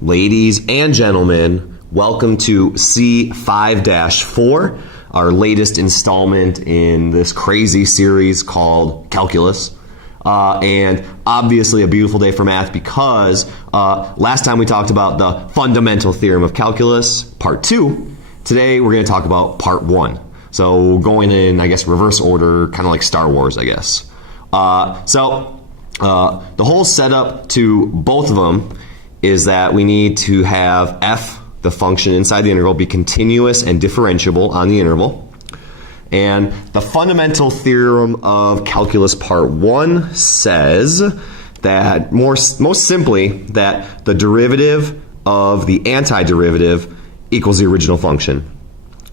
Ladies and gentlemen, welcome to C5-4, our latest installment in this crazy series called Calculus. And obviously a beautiful day for math because last time we talked about the fundamental theorem of calculus, part 2. Today we're going to talk about part 1. So going in, I guess, reverse order, kind of like Star Wars, I guess. The whole setup to both of them is that we need to have f, the function inside the integral, be continuous and differentiable on the interval. And the fundamental theorem of calculus part 1 says that most simply that the derivative of the antiderivative equals the original function.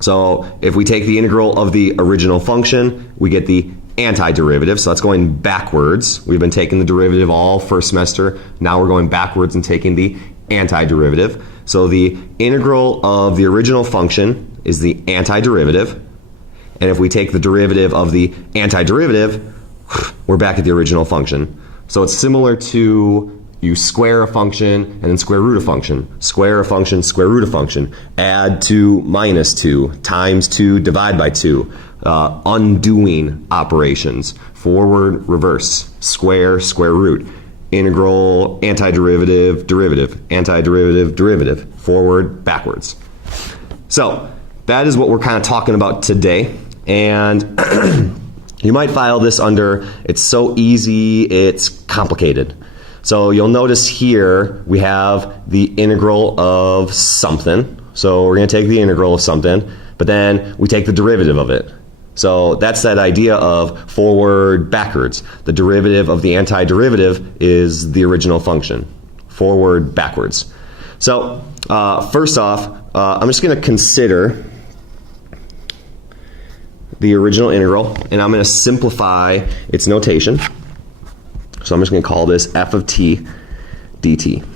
So if we take the integral of the original function, we get the antiderivative, so that's going backwards. We've been taking the derivative all first semester. Now we're going backwards and taking the antiderivative. So the integral of the original function is the antiderivative. And if we take the derivative of the antiderivative, we're back at the original function. So it's similar to you square a function and then square root a function. Square a function, square root a function. Add 2 minus 2, times 2, divide by 2. Undoing operations. Forward, reverse. Square, square root. Integral, antiderivative, derivative. Antiderivative, derivative. Forward, backwards. So that is what we're kind of talking about today. And you might file this under, it's so easy, it's complicated. So you'll notice here we have the integral of something. So we're going to take the integral of something, but then we take the derivative of it. So that's that idea of forward, backwards. The derivative of the antiderivative is the original function. Forward, backwards. So first off, I'm just going to consider the original integral, and I'm going to simplify its notation. So I'm just going to call this f of t dt.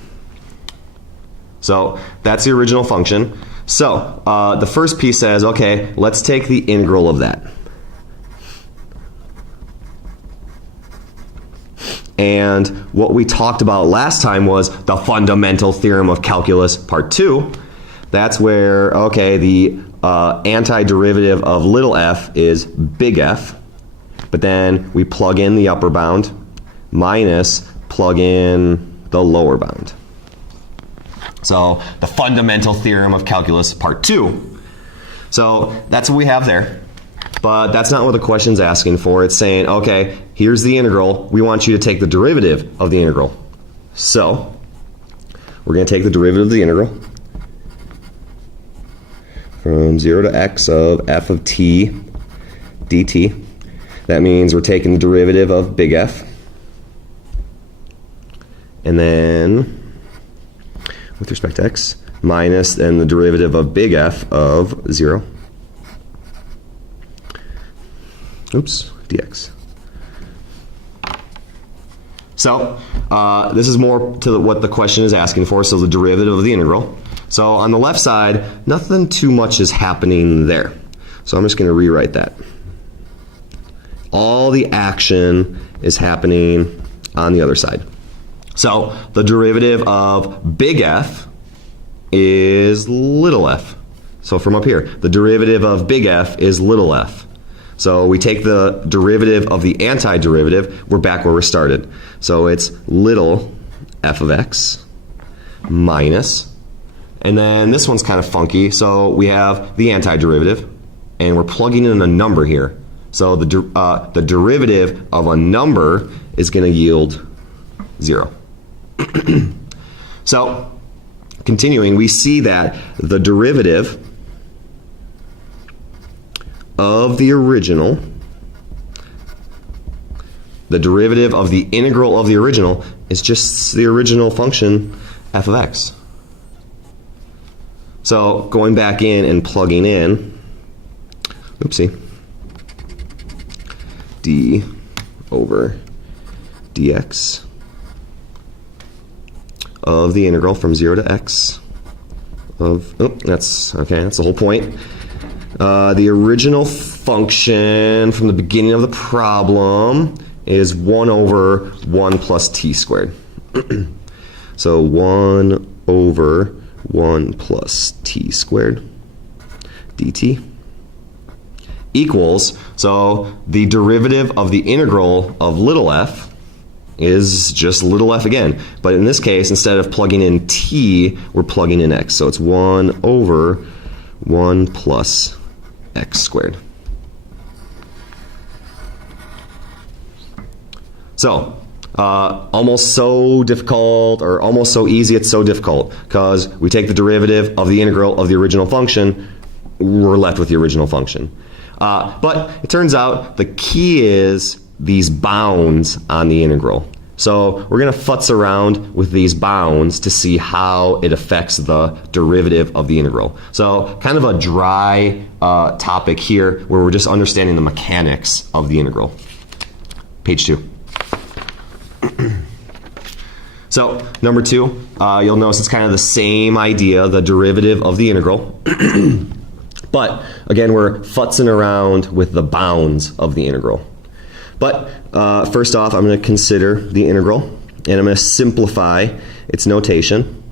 So that's the original function. So the first piece says, okay, let's take the integral of that. And what we talked about last time was the fundamental theorem of calculus part 2. That's where, okay, the antiderivative of little f is big F, but then we plug in the upper bound minus plug in the lower bound. So the fundamental theorem of calculus part 2. So that's what we have there. But that's not what the question's asking for. It's saying, okay, here's the integral. We want you to take the derivative of the integral. So we're going to take the derivative of the integral from 0 to x of f of t dt. That means we're taking the derivative of big F. And then, with respect to x, minus then the derivative of big F of 0. Oops, dx. So this is more to what the question is asking for, so the derivative of the integral. So on the left side, nothing too much is happening there. So I'm just going to rewrite that. All the action is happening on the other side. So the derivative of big F is little f. So from up here, the derivative of big F is little f. So we take the derivative of the antiderivative, we're back where we started. So it's little f of x minus, and then this one's kind of funky, so we have the antiderivative, and we're plugging in a number here. So the derivative of a number is going to yield 0. So, continuing, we see that the derivative of the original, the derivative of the integral of the original is just the original function f of x. So, going back in and plugging in, oopsie, d over dx of the integral from 0 to x of, that's the whole point. The original function from the beginning of the problem is 1 over 1 plus t squared. So 1 over 1 plus t squared dt equals, so the derivative of the integral of little f is just little f again. But in this case, instead of plugging in t, we're plugging in x. So it's 1 over 1 plus x squared. So, almost so difficult, or almost so easy it's so difficult, because we take the derivative of the integral of the original function, we're left with the original function. But it turns out the key is these bounds on the integral. So we're going to futz around with these bounds to see how it affects the derivative of the integral. So kind of a dry topic here where we're just understanding the mechanics of the integral. Page 2. So number 2, you'll notice it's kind of the same idea, the derivative of the integral. But again, we're futzing around with the bounds of the integral. But first off, I'm going to consider the integral, and I'm going to simplify its notation.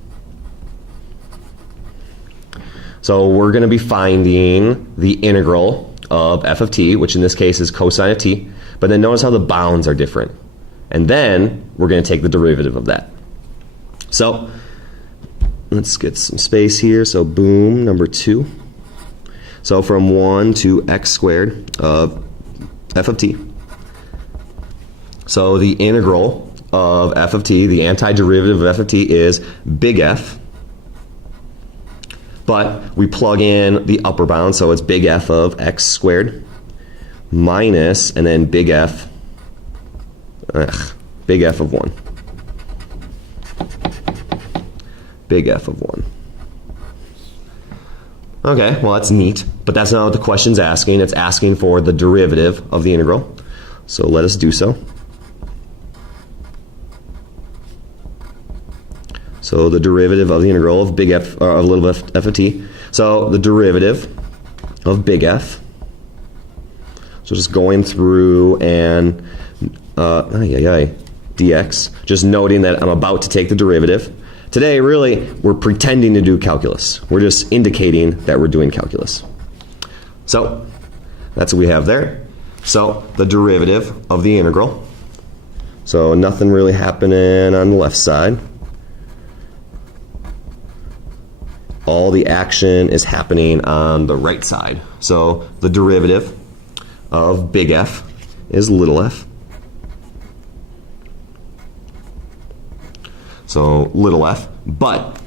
So we're going to be finding the integral of f of t, which in this case is cosine of t. But then notice how the bounds are different. And then we're going to take the derivative of that. So let's get some space here. So boom, number 2. So from 1 to x squared of f of t. So the integral of f of t, the antiderivative of f of t, is big F. But we plug in the upper bound, so it's big F of x squared minus, and then big F of 1. Big F of 1. Okay, well that's neat, but that's not what the question's asking. It's asking for the derivative of the integral. So let us do so. So the derivative of the integral of big F, of little f of t. So the derivative of big F. So just going through and dx, just noting that I'm about to take the derivative. Today, really, we're pretending to do calculus. We're just indicating that we're doing calculus. So that's what we have there. So the derivative of the integral. So nothing really happening on the left side. All the action is happening on the right side. So the derivative of big F is little f. So little f, but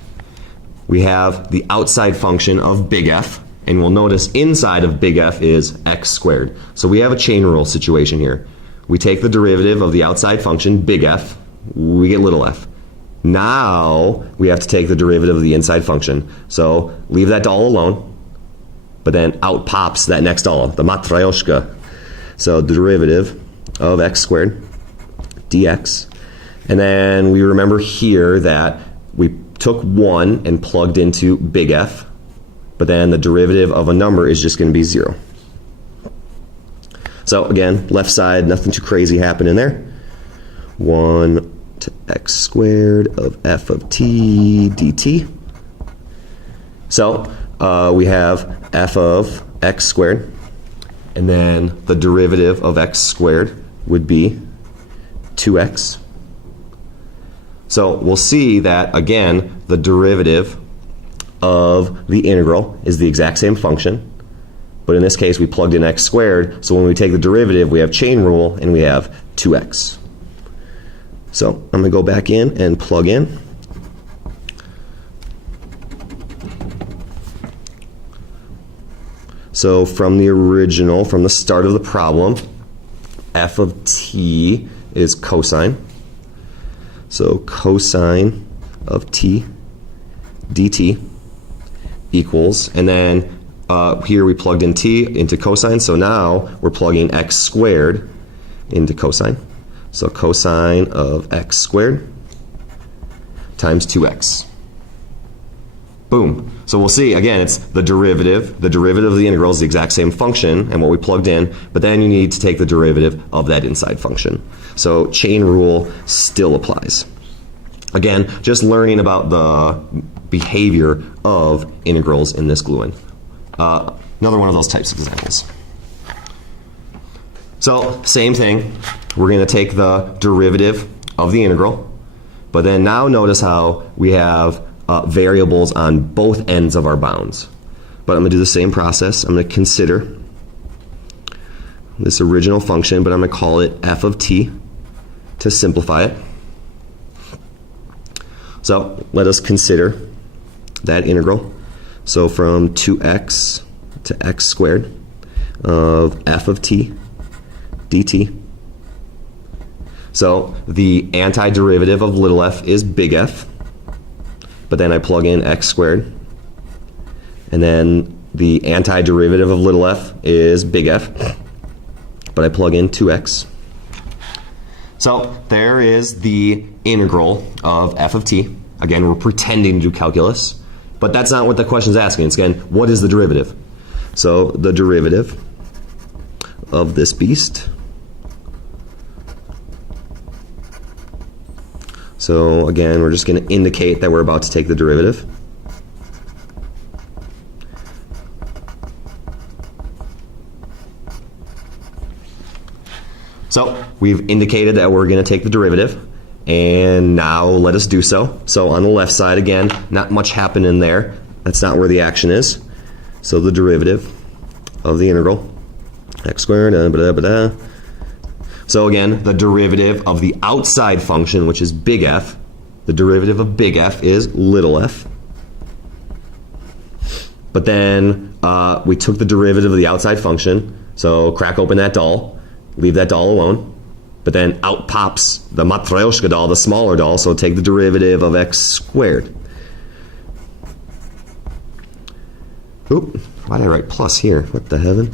we have the outside function of big F, and we'll notice inside of big F is x squared. So we have a chain rule situation here. We take the derivative of the outside function, big F, we get little f. Now we have to take the derivative of the inside function. So leave that all alone, but then out pops that next all, the matryoshka. So the derivative of x squared dx. And then we remember here that we took 1 and plugged into big F, but then the derivative of a number is just going to be 0. So again, left side, nothing too crazy happening there. 1 to x squared of f of t dt. So we have f of x squared, and then the derivative of x squared would be 2x. So we'll see that, again, the derivative of the integral is the exact same function, but in this case we plugged in x squared, so when we take the derivative we have chain rule and we have 2x. So I'm going to go back in and plug in. So from the original, from the start of the problem, f of t is cosine. So cosine of t dt equals, and then here we plugged in t into cosine, so now we're plugging x squared into cosine. So cosine of x squared times 2x. Boom. So we'll see, again, it's the derivative. The derivative of the integral is the exact same function and what we plugged in, but then you need to take the derivative of that inside function. So chain rule still applies. Again, just learning about the behavior of integrals in this gluon. Another one of those types of examples. So, same thing. We're going to take the derivative of the integral, but then now notice how we have variables on both ends of our bounds. But I'm going to do the same process. I'm going to consider this original function, but I'm going to call it f of t to simplify it. So let us consider that integral. So from 2x to x squared of f of t dt. So the antiderivative of little f is big F, but then I plug in x squared, and then the antiderivative of little f is big F, but I plug in 2x. So there is the integral of f of t. Again, we're pretending to do calculus, but that's not what the question's asking. It's again, what is the derivative? So the derivative of this beast. So again, we're just going to indicate that we're about to take the derivative. So we've indicated that we're going to take the derivative, and now let us do so. So on the left side, again, not much happened in there. That's not where the action is. So the derivative of the integral, x squared, So again, the derivative of the outside function, which is big F, the derivative of big F is little f. But then we took the derivative of the outside function, so crack open that doll, leave that doll alone, but then out pops the Matryoshka doll, the smaller doll, so take the derivative of x squared. Oop, why did I write plus here? What the heaven?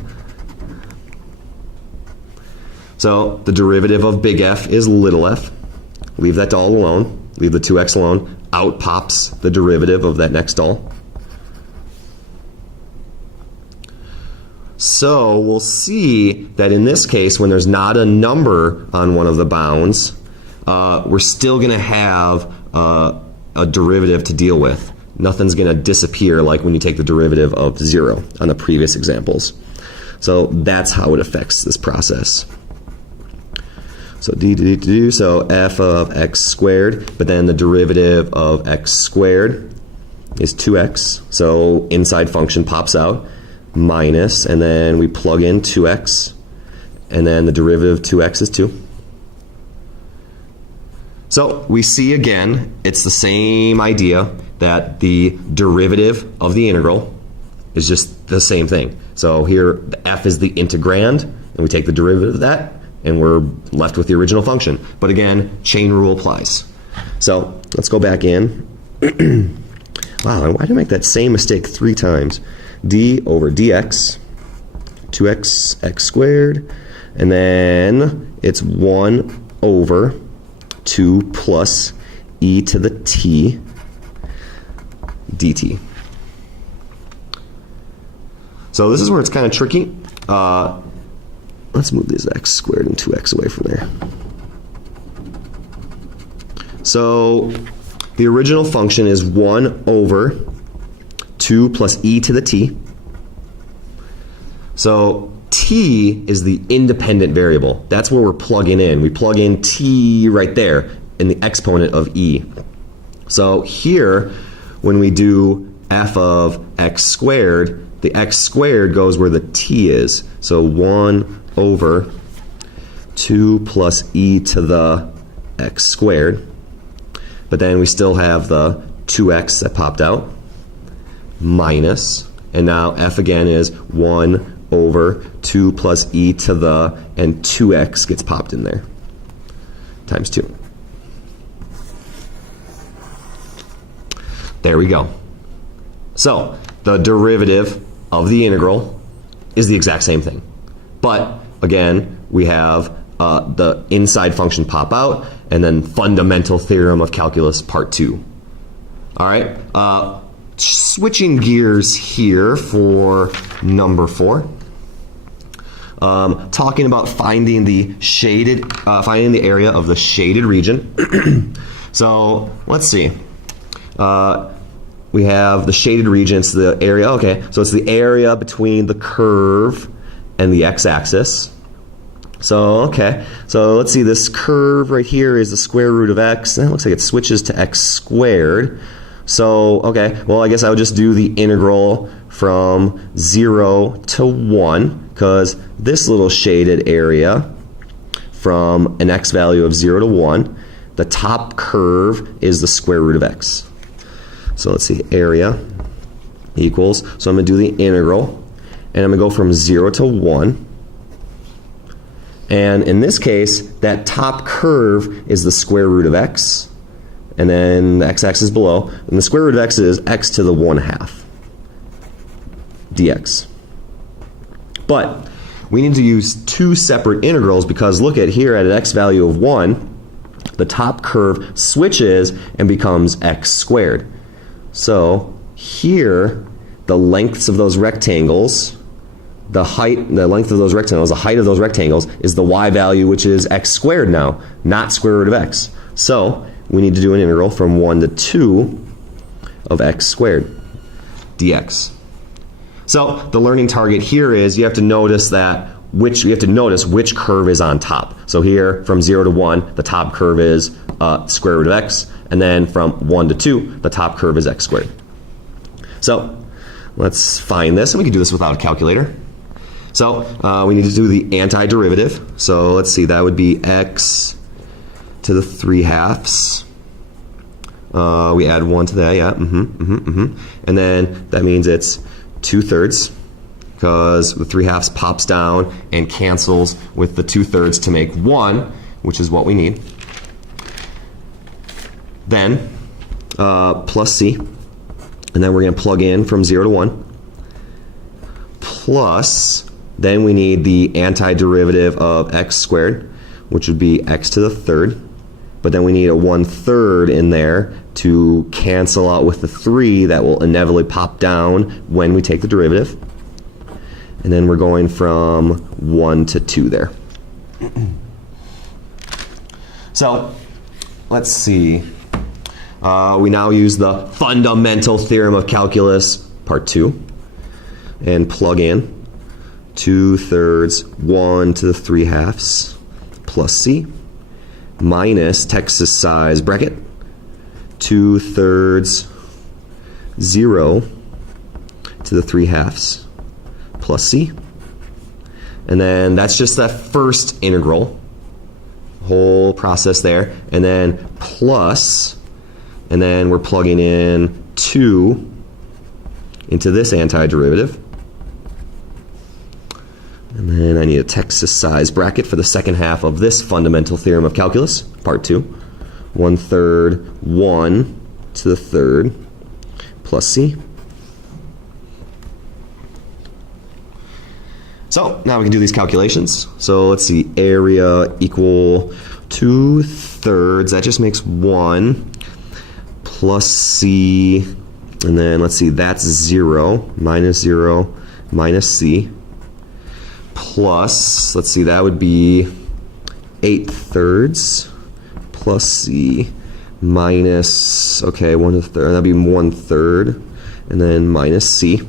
So the derivative of big F is little f. Leave that doll alone. Leave the 2x alone. Out pops the derivative of that next doll. So we'll see that in this case, when there's not a number on one of the bounds, we're still going to have a derivative to deal with. Nothing's going to disappear like when you take the derivative of 0 on the previous examples. So that's how it affects this process. So so f of x squared, but then the derivative of x squared is 2x. So inside function pops out, minus, and then we plug in 2x, and then the derivative of 2x is 2. So we see again, it's the same idea that the derivative of the integral is just the same thing. So here, the f is the integrand, and we take the derivative of that, and we're left with the original function. But again, chain rule applies. So let's go back in. Wow, why did I make that same mistake 3 times? D over dx, 2x x squared, and then it's 1 over 2 plus e to the t dt. So this is where it's kind of tricky. Let's move this x squared and 2x away from there. So the original function is 1 over 2 plus e to the t. So t is the independent variable. That's where we're plugging in. We plug in t right there in the exponent of e. So here, when we do f of x squared, the x squared goes where the t is. So 1 over 2 plus e to the x squared. But then we still have the 2x that popped out, minus, and now f again is 1 over 2 plus e to the, and 2x gets popped in there, times 2. There we go. So the derivative of the integral is the exact same thing. But again, we have the inside function pop out, and then fundamental theorem of calculus part 2. All right, switching gears here for number 4. Talking about finding the area of the shaded region. So let's see. We have the shaded region, it's the area, okay, so it's the area between the curve and the x-axis. So, okay, so let's see, this curve right here is the square root of x, and it looks like it switches to x squared. So, okay, well, I guess I would just do the integral from 0 to 1, because this little shaded area from an x value of 0 to 1, the top curve is the square root of x. So let's see, area equals, so I'm going to do the integral, and I'm going to go from 0 to 1. And in this case, that top curve is the square root of x, and then the x-axis below, and the square root of x is x to the 1/2 dx. But we need to use two separate integrals because look at here at an x value of 1, the top curve switches and becomes x squared. So here, the lengths of those rectangles, the length of those rectangles, the height of those rectangles is the y value, which is x squared now, not square root of x. So we need to do an integral from 1 to 2 of x squared dx. So the learning target here is you have to notice which curve is on top. So here from 0 to 1, the top curve is square root of x, and then from 1 to 2, the top curve is x squared. So let's find this, and we can do this without a calculator. So we need to do the antiderivative. So let's see, that would be x to the 3/2. We add 1 to that, yeah, and then that means it's 2/3, because the 3/2 pops down and cancels with the 2/3 to make 1, which is what we need. Then plus c, and then we're going to plug in from 0 to 1, plus, then we need the antiderivative of x squared, which would be x to the 3rd, but then we need a 1/3 in there to cancel out with the 3 that will inevitably pop down when we take the derivative. And then we're going from 1 to 2 there. So let's see. We now use the fundamental theorem of calculus, part 2, and plug in 2/3 1 to the 3/2 plus c minus Texas size bracket 2/3 0 to the 3/2 plus c, and then that's just that first integral, whole process there, and then plus, and then we're plugging in 2 into this antiderivative. And then I need a Texas size bracket for the second half of this fundamental theorem of calculus, part 2. 1/3 1 to the 3rd plus c. So now we can do these calculations. So let's see, area equal 2/3, that just makes 1, plus c, and then let's see, that's 0 minus c, plus, let's see, that would be 8/3 plus c minus, okay, 1/3, that'd be 1/3, and then minus c.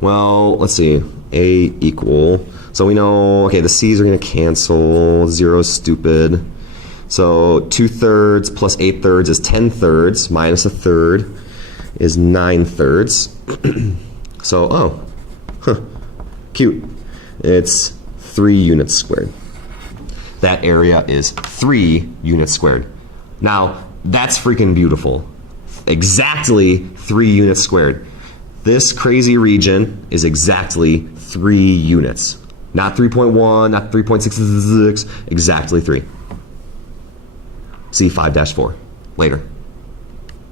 Well, let's see, a equal, so we know, okay, the c's are going to cancel, 0's stupid, so 2/3 plus 8/3 is 10/3, minus 1/3 is 9/3. So, cute. It's 3 units squared. That area is 3 units squared. Now, that's freaking beautiful. Exactly 3 units squared. This crazy region is exactly 3 units. Not 3.1, not 3.66, exactly 3. C5-4. Later.